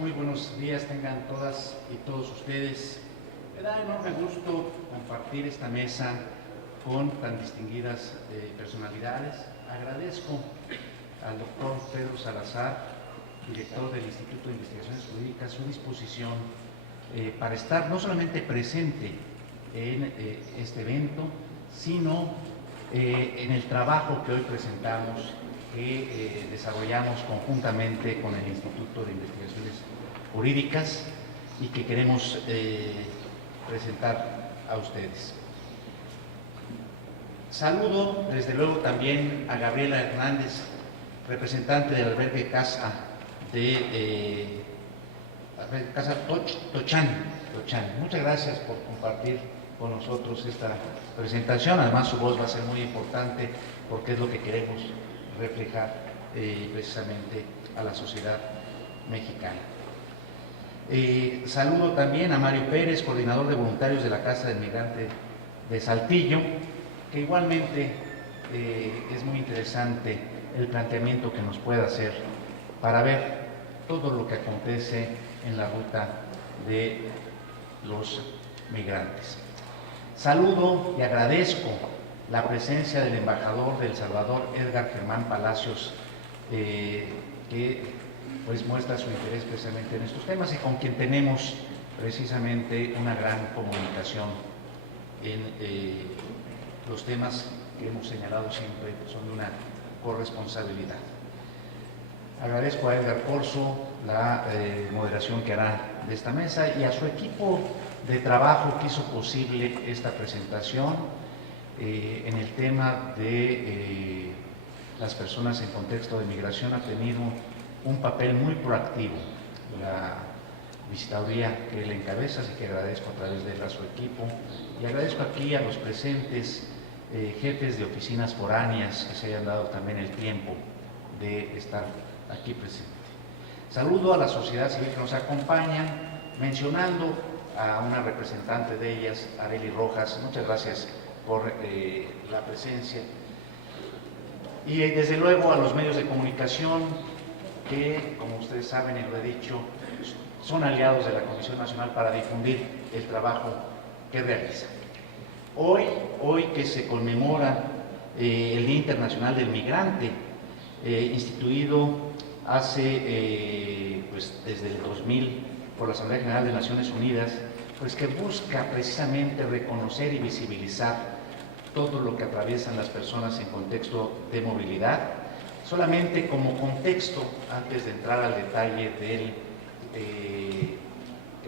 Muy buenos días tengan todas y todos ustedes. Me da enorme gusto compartir esta mesa con tan distinguidas personalidades. Agradezco al doctor Pedro Salazar, director del Instituto de Investigaciones Jurídicas, su disposición para estar no solamente presente en este evento, sino en el trabajo que hoy presentamos, que desarrollamos conjuntamente con el Instituto de Investigaciones Jurídicas y que queremos presentar a ustedes. Saludo desde luego también a Gabriela Hernández, representante del albergue Casa Tochan. Muchas gracias por compartir con nosotros esta presentación. Además, su voz va a ser muy importante porque es lo que queremos reflejar precisamente a la sociedad mexicana. Saludo también a Mario Pérez, coordinador de voluntarios de la Casa del Migrante de Saltillo, que igualmente es muy interesante el planteamiento que nos puede hacer para ver todo lo que acontece en la ruta de los migrantes. Saludo y agradezco la presencia del embajador de El Salvador, Edgar Germán Palacios, que pues muestra su interés precisamente en estos temas y con quien tenemos precisamente una gran comunicación en los temas que hemos señalado siempre son de una corresponsabilidad. Agradezco a Edgar Corso la moderación que hará de esta mesa y a su equipo de trabajo que hizo posible esta presentación en el tema de las personas en contexto de migración. Ha tenido un papel muy proactivo la visitaduría que él encabeza, así que agradezco a través de él a su equipo y agradezco aquí a los presentes jefes de oficinas foráneas que se hayan dado también el tiempo de estar aquí presente. Saludo a la sociedad civil que nos acompaña, mencionando a una representante de ellas, Arely Rojas. Muchas gracias por la presencia. Y desde luego a los medios de comunicación que, como ustedes saben y lo he dicho, son aliados de la Comisión Nacional para difundir el trabajo que realizan. Hoy que se conmemora el Día Internacional del Migrante, instituido hace, desde el 2000 por la Asamblea General de Naciones Unidas, pues que busca precisamente reconocer y visibilizar todo lo que atraviesan las personas en contexto de movilidad. Solamente como contexto, antes de entrar al detalle del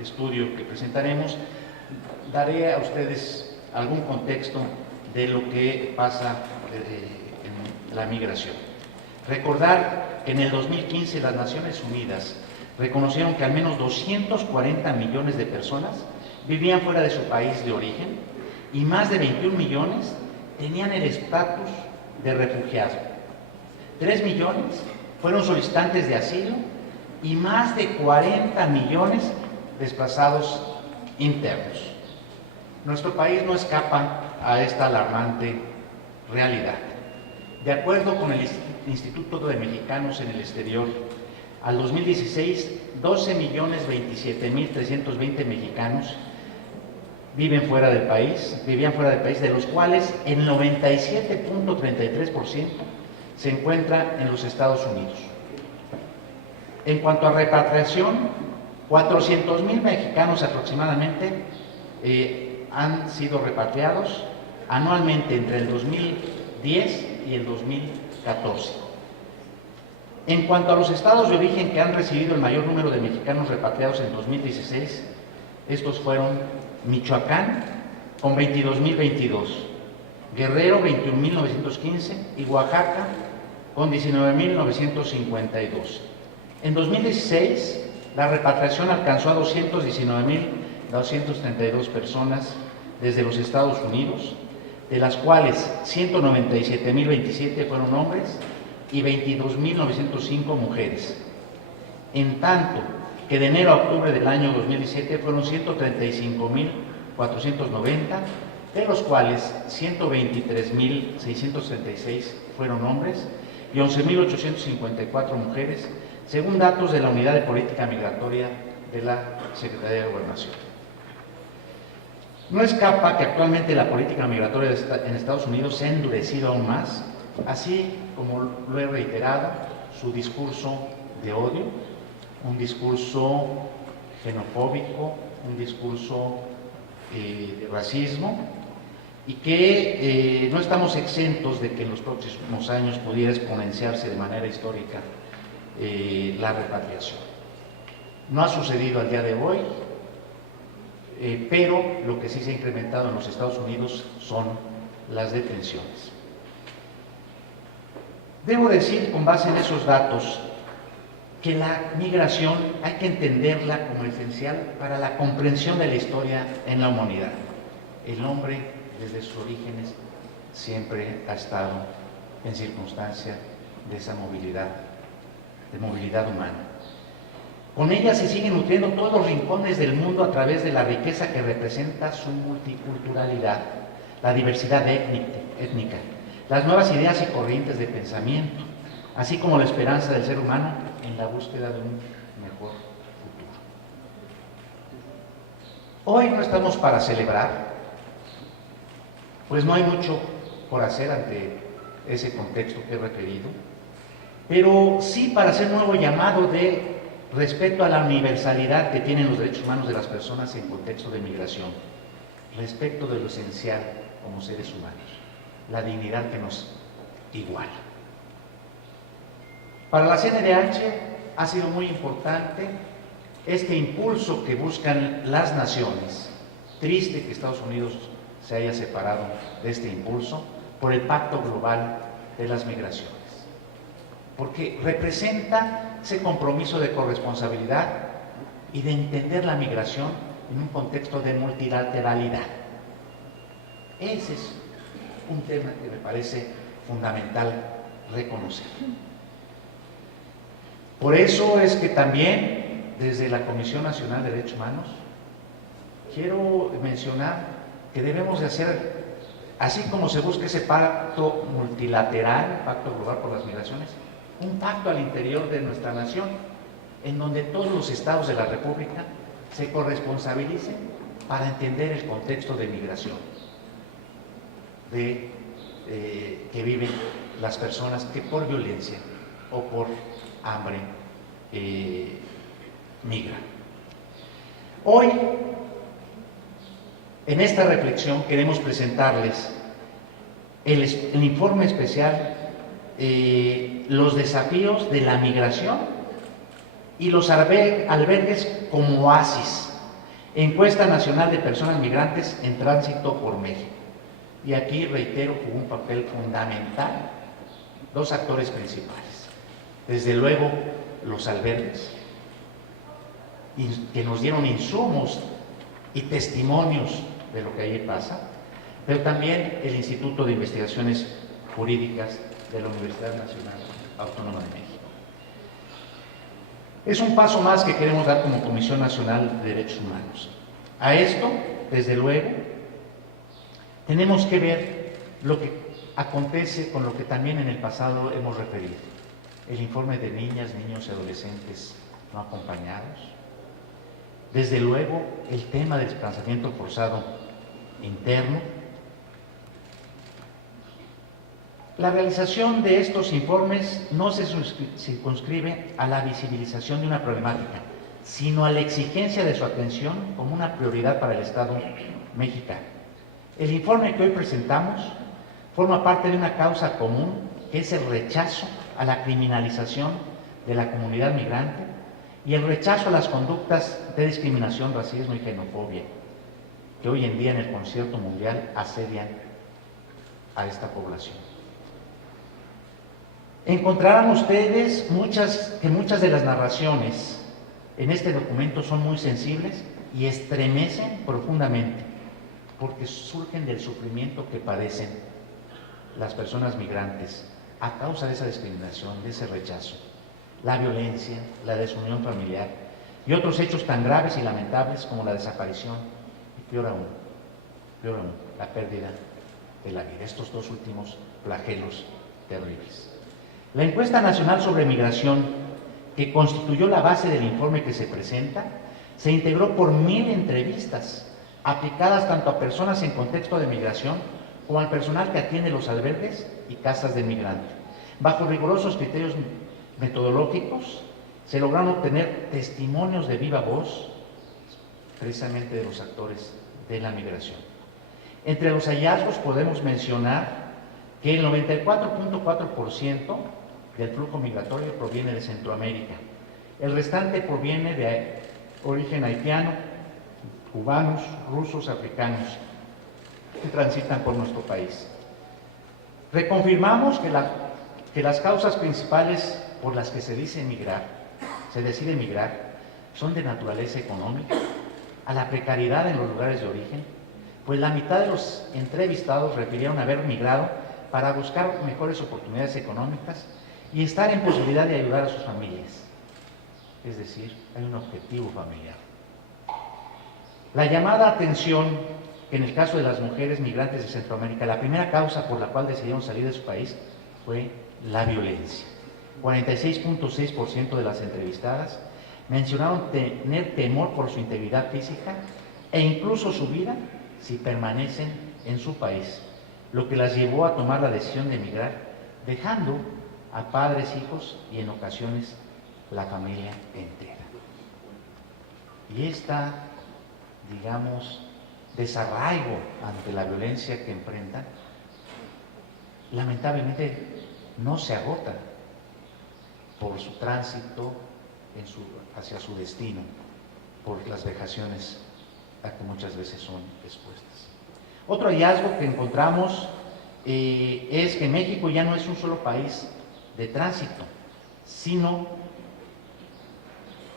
estudio que presentaremos, daré a ustedes algún contexto de lo que pasa en la migración. Recordar que en el 2015 las Naciones Unidas reconocieron que al menos 240 millones de personas vivían fuera de su país de origen y más de 21 millones tenían el estatus de refugiado. 3 millones fueron solicitantes de asilo y más de 40 millones desplazados internos. Nuestro país no escapa a esta alarmante realidad. De acuerdo con el Instituto de Mexicanos en el Exterior, al 2016, 12.027.320 mexicanos vivían fuera del país, de los cuales el 97.33% se encuentra en los Estados Unidos. En cuanto a repatriación, 400.000 mexicanos aproximadamente han sido repatriados anualmente entre el 2010 y el 2014. En cuanto a los estados de origen que han recibido el mayor número de mexicanos repatriados en 2016, estos fueron Michoacán con 22.022, Guerrero 21.915 y Oaxaca con 19.952. En 2016, la repatriación alcanzó a 219.232 personas desde los Estados Unidos, de las cuales 197.027 fueron hombres y 22.905 mujeres. En tanto que de enero a octubre del año 2017 fueron 135.490, de los cuales 123.636 fueron hombres y 11.854 mujeres, según datos de la Unidad de Política Migratoria de la Secretaría de Gobernación. No escapa que actualmente la política migratoria en Estados Unidos se ha endurecido aún más, así como lo he reiterado, su discurso de odio, un discurso xenofóbico, un discurso de racismo, y que no estamos exentos de que en los próximos años pudiera exponenciarse de manera histórica la repatriación. No ha sucedido al día de hoy, pero lo que sí se ha incrementado en los Estados Unidos son las detenciones. Debo decir, con base en esos datos, que la migración hay que entenderla como esencial para la comprensión de la historia en la humanidad. El hombre, desde sus orígenes, siempre ha estado en circunstancia de esa movilidad, de movilidad humana. Con ella se siguen nutriendo todos los rincones del mundo a través de la riqueza que representa su multiculturalidad, la diversidad étnica, las nuevas ideas y corrientes de pensamiento, así como la esperanza del ser humano en la búsqueda de un mejor futuro. Hoy no estamos para celebrar, pues no hay mucho por hacer ante ese contexto que he referido, pero sí para hacer un nuevo llamado de respeto a la universalidad que tienen los derechos humanos de las personas en contexto de migración, respecto de lo esencial como seres humanos, la dignidad que nos iguala. Para la CNDH ha sido muy importante este impulso que buscan las naciones. Triste que Estados Unidos se haya separado de este impulso por el Pacto Global de las Migraciones, porque representa ese compromiso de corresponsabilidad y de entender la migración en un contexto de multilateralidad. Ese es un tema que me parece fundamental reconocer. Por eso es que también desde la Comisión Nacional de Derechos Humanos quiero mencionar que debemos de hacer, así como se busca ese pacto multilateral, pacto global por las migraciones, un pacto al interior de nuestra nación, en donde todos los estados de la República se corresponsabilicen para entender el contexto de migración que viven las personas que por violencia o por hambre migran. Hoy, en esta reflexión, queremos presentarles el informe especial los desafíos de la migración y los albergues como oasis, encuesta nacional de personas migrantes en tránsito por México. Y aquí, reitero, jugó un papel fundamental dos actores principales. Desde luego, los albergues, que nos dieron insumos y testimonios de lo que allí pasa, pero también el Instituto de Investigaciones Jurídicas de la Universidad Nacional Autónoma de México. Es un paso más que queremos dar como Comisión Nacional de Derechos Humanos. A esto, desde luego, tenemos que ver lo que acontece con lo que también en el pasado hemos referido. El informe de niñas, niños y adolescentes no acompañados. Desde luego, el tema del desplazamiento forzado interno. La realización de estos informes no se circunscribe a la visibilización de una problemática, sino a la exigencia de su atención como una prioridad para el Estado mexicano. El informe que hoy presentamos forma parte de una causa común, que es el rechazo a la criminalización de la comunidad migrante y el rechazo a las conductas de discriminación, racismo y xenofobia que hoy en día en el concierto mundial asedian a esta población. Encontrarán ustedes que muchas de las narraciones en este documento son muy sensibles y estremecen profundamente, porque surgen del sufrimiento que padecen las personas migrantes a causa de esa discriminación, de ese rechazo, la violencia, la desunión familiar y otros hechos tan graves y lamentables como la desaparición y peor aún, la pérdida de la vida. Estos dos últimos flagelos terribles. La encuesta nacional sobre migración que constituyó la base del informe que se presenta, se integró por 1000 entrevistas aplicadas tanto a personas en contexto de migración como al personal que atiende los albergues y casas de migrante. Bajo rigurosos criterios metodológicos, se lograron obtener testimonios de viva voz, precisamente de los actores de la migración. Entre los hallazgos podemos mencionar que el 94.4% del flujo migratorio proviene de Centroamérica. El restante proviene de origen haitiano, cubanos, rusos, africanos, que transitan por nuestro país. Reconfirmamos que las causas principales por las que se decide migrar, son de naturaleza económica, a la precariedad en los lugares de origen, pues la mitad de los entrevistados refirieron haber migrado para buscar mejores oportunidades económicas y estar en posibilidad de ayudar a sus familias. Es decir, hay un objetivo familiar. La llamada atención que en el caso de las mujeres migrantes de Centroamérica, la primera causa por la cual decidieron salir de su país fue la violencia. 46.6% de las entrevistadas mencionaron tener temor por su integridad física e incluso su vida si permanecen en su país, lo que las llevó a tomar la decisión de emigrar, dejando a padres, hijos y en ocasiones la familia entera. Y esta, digamos, desarraigo ante la violencia que enfrentan, lamentablemente no se agota por su tránsito hacia su destino, por las vejaciones a que muchas veces son expuestas. Otro hallazgo que encontramos es que México ya no es un solo país de tránsito, sino,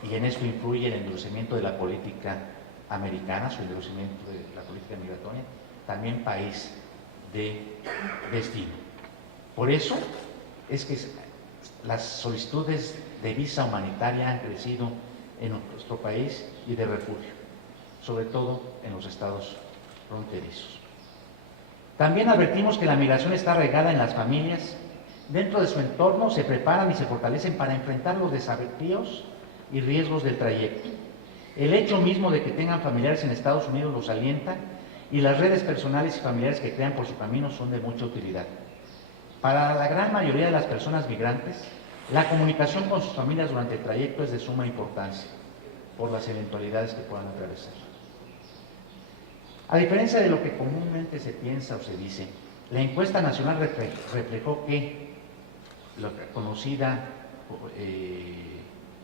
y en esto influye el endurecimiento de la política americana, su endurecimiento de la política migratoria, también país de destino. Por eso es que las solicitudes de visa humanitaria han crecido en nuestro país y de refugio, sobre todo en los estados fronterizos. También advertimos que la migración está arraigada en las familias. Dentro de su entorno se preparan y se fortalecen para enfrentar los desafíos y riesgos del trayecto. El hecho mismo de que tengan familiares en Estados Unidos los alienta y las redes personales y familiares que crean por su camino son de mucha utilidad. Para la gran mayoría de las personas migrantes, la comunicación con sus familias durante el trayecto es de suma importancia por las eventualidades que puedan atravesar. A diferencia de lo que comúnmente se piensa o se dice, la encuesta nacional reflejó que la conocida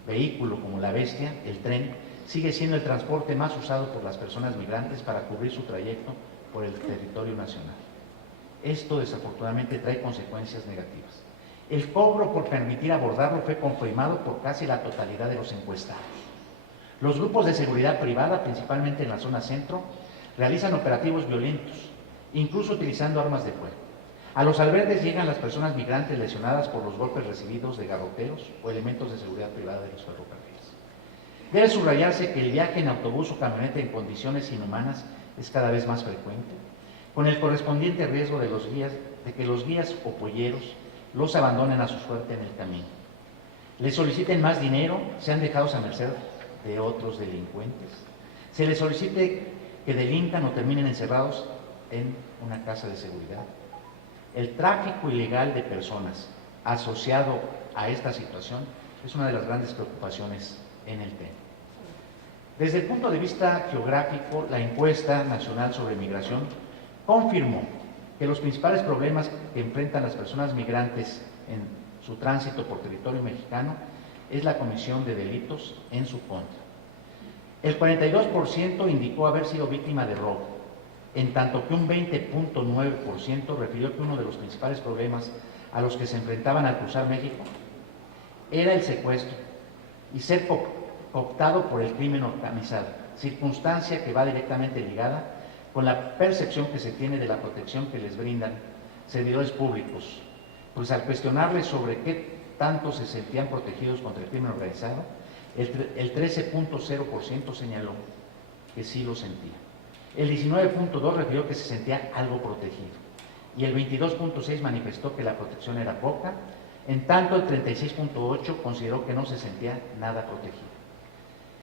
vehículo como la bestia, el tren, sigue siendo el transporte más usado por las personas migrantes para cubrir su trayecto por el territorio nacional. Esto desafortunadamente trae consecuencias negativas. El cobro por permitir abordarlo fue confirmado por casi la totalidad de los encuestados. Los grupos de seguridad privada, principalmente en la zona centro, realizan operativos violentos, incluso utilizando armas de fuego. A los albergues llegan las personas migrantes lesionadas por los golpes recibidos de garroteros o elementos de seguridad privada de los ferrocarriles. Debe subrayarse que el viaje en autobús o camioneta en condiciones inhumanas es cada vez más frecuente, con el correspondiente riesgo de que los guías o polleros los abandonen a su suerte en el camino. Les soliciten más dinero, sean dejados a merced de otros delincuentes, se les solicite que delincan o terminen encerrados en una casa de seguridad. El tráfico ilegal de personas asociado a esta situación es una de las grandes preocupaciones en el tema. Desde el punto de vista geográfico, la encuesta nacional sobre migración confirmó que los principales problemas que enfrentan las personas migrantes en su tránsito por territorio mexicano es la comisión de delitos en su contra. El 42% indicó haber sido víctima de robo, en tanto que un 20.9% refirió que uno de los principales problemas a los que se enfrentaban al cruzar México era el secuestro y ser cooptado por el crimen organizado, circunstancia que va directamente ligada con la percepción que se tiene de la protección que les brindan servidores públicos, pues al cuestionarles sobre qué tanto se sentían protegidos contra el crimen organizado, el 13.0% señaló que sí lo sentía. El 19.2% refirió que se sentía algo protegido y el 22.6% manifestó que la protección era poca En tanto, el 36.8 consideró que no se sentía nada protegido.